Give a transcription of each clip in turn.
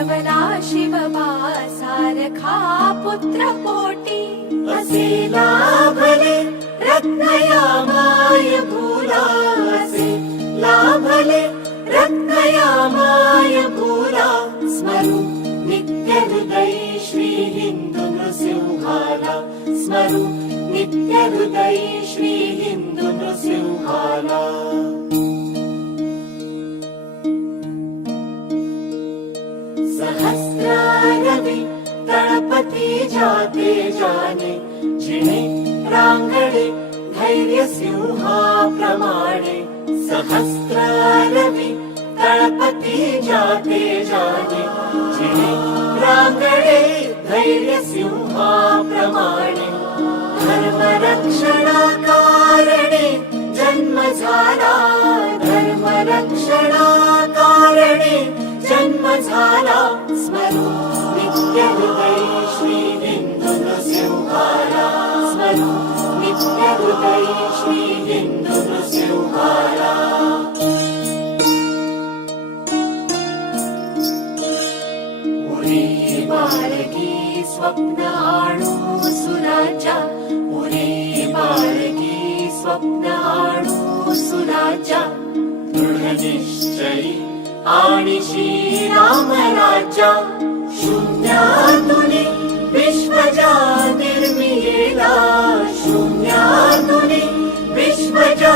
घडवला शिवबा सारखा पुत्र पोटी असे रत्नया माय भूला असे लाभले रत्नया माय भूला। स्मरु नित्य हृदय श्री हिंदू नृसिंहाला स्मरु नित्य हृदय श्री हिंदू नृसिंहाला सहस्रारवि तळपती जाते जाने जिणे रांगणे धैर्य सिंहाप्रमाणे सहस्रारवि तळपती जाते जाने जिणे रांगणे धैर्य सिंहाप्रमाणे धर्मरक्षणाकारणे जन्म झाला धर्मरक्षणाकारणे जन्म झाला स्मरू नित्य हृदय श्री हिंदू नृसिंहाला उरे बालकी स्वप्न आणू सुराजा उरे बालकी स्वप्न आणू सुराजा दृढ निश्चयी आणि श्रीराम राजा शून्यातुनी विश्वजा निर्मियेला शून्यातुनी विश्वजा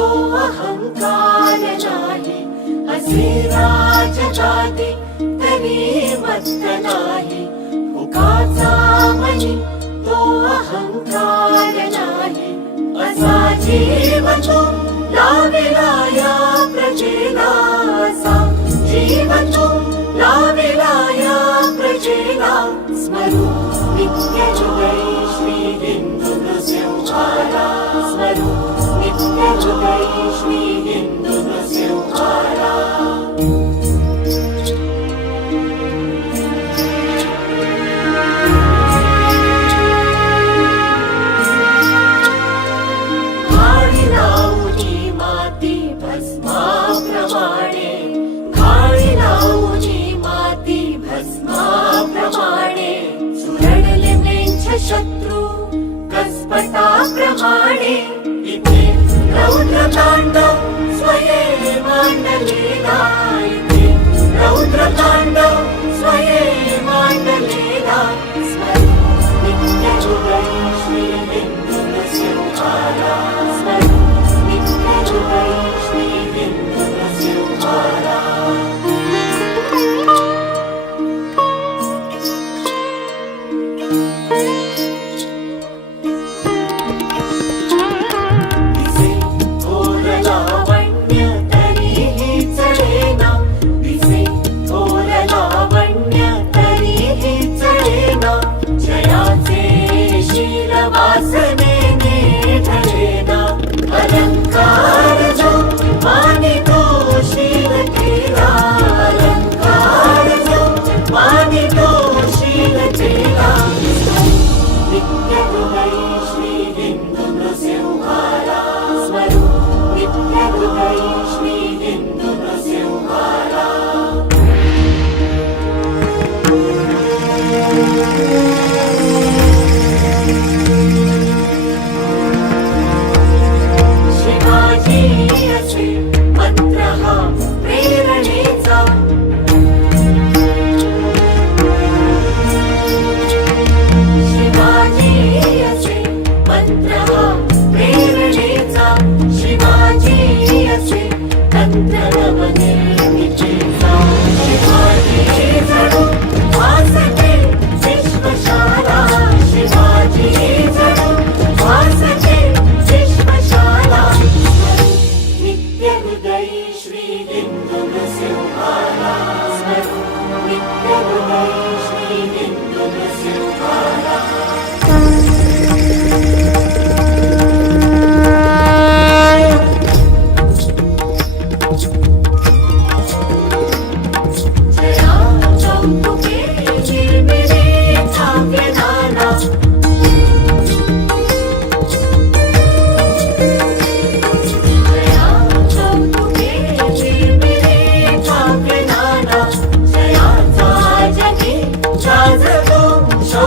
तो अहंकार नाही असे राजगादी तरी मत्त नाही उकाचा मनी तो अहंकार नाही असा जीव जो लाविला या प्रजेला. morning. Namazım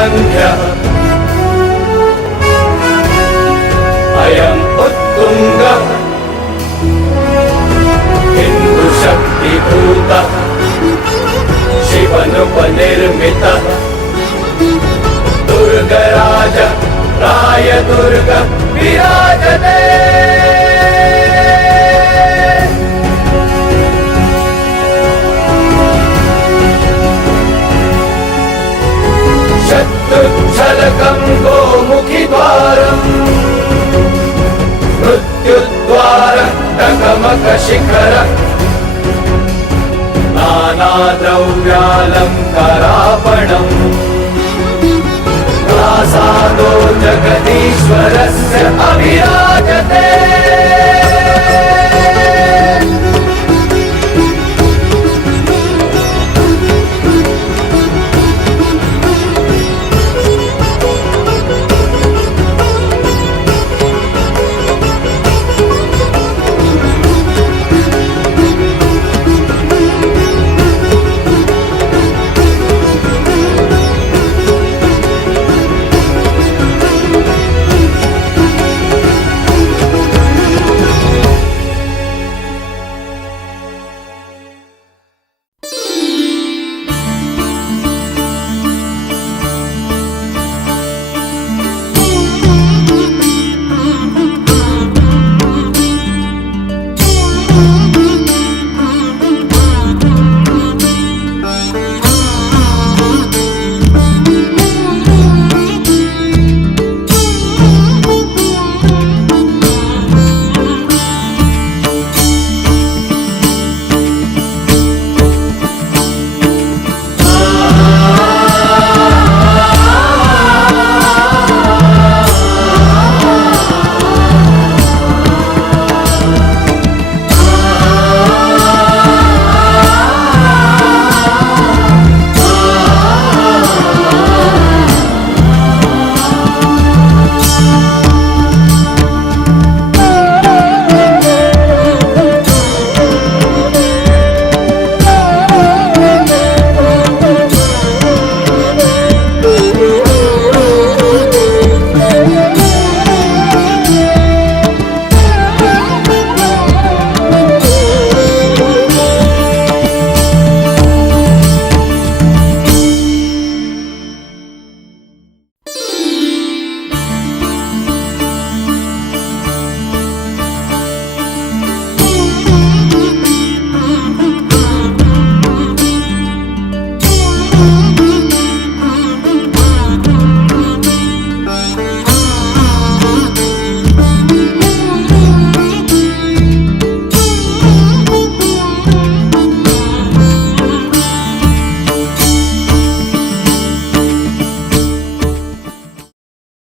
సంఘ అయం ఉత్తుంగ హిందూ శక్తిభూత శివనుపనిర్మిత దుర్గరాజ రాయ దుర్గ విరాజ शत्रुच्छलकम् गोमुखिद्वारम् मृत्युद्वार टकमकशिखर नानाद्रव्यालङ्करापणम् प्रासादो जगदीश्वरस्य अभिराजते